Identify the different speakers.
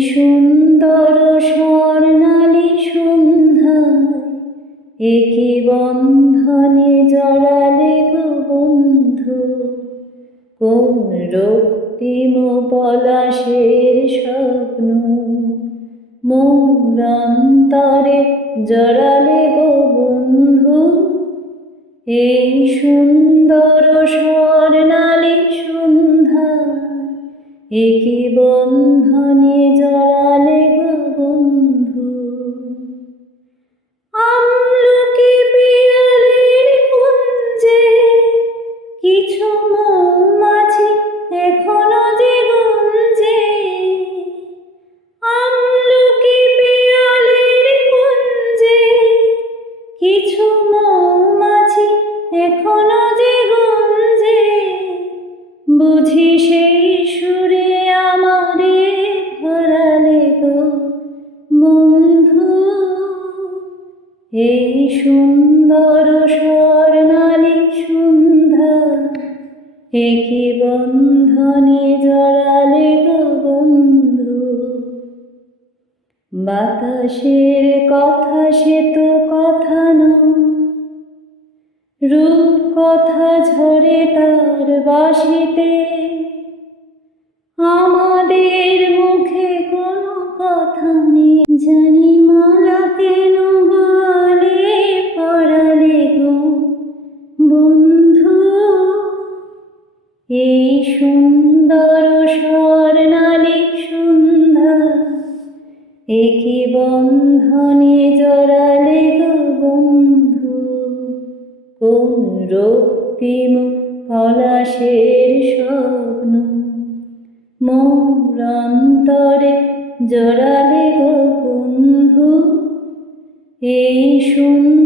Speaker 1: সুন্দর স্বর্ণালী সন্ধ্যায় একে বন্ধনে জড়ালে গো বন্ধু। কোন রক্তিম পলাশের স্বপ্ন মোর অন্তরে জড়ালে গো বন্ধু। এই সুন্দর সন্ধ্যা একে বন্ধনে জড়ালে গো বন্ধু। আমলকি পিয়ালির কুঞ্জে কিছু মৌমাছি এখনও যে গুঞ্জে আমলকি পিয়ালির কুঞ্জে কিছু মৌমাছি এখনও যে গুঞ্জে বুঝি সেই এই সুন্দর স্বর্ণালী সন্ধ্যা একে বন্ধনে জড়ালে গো বন্ধু। বাতাসের কথা সে তো কথা নয়, রূপ কথা ঝরে তার বাসিতে। আমাদের মুখে কোনো কথা নেই, জানি মালা এই সুন্দর স্বর্ণালী সন্ধ্যা একে বন্ধনে জড়ালে গো বন্ধু। কোন রক্তিম পলাশের স্বপ্ন, মোর অন্তরে জড়ালে গো বন্ধু। এই সুন্দর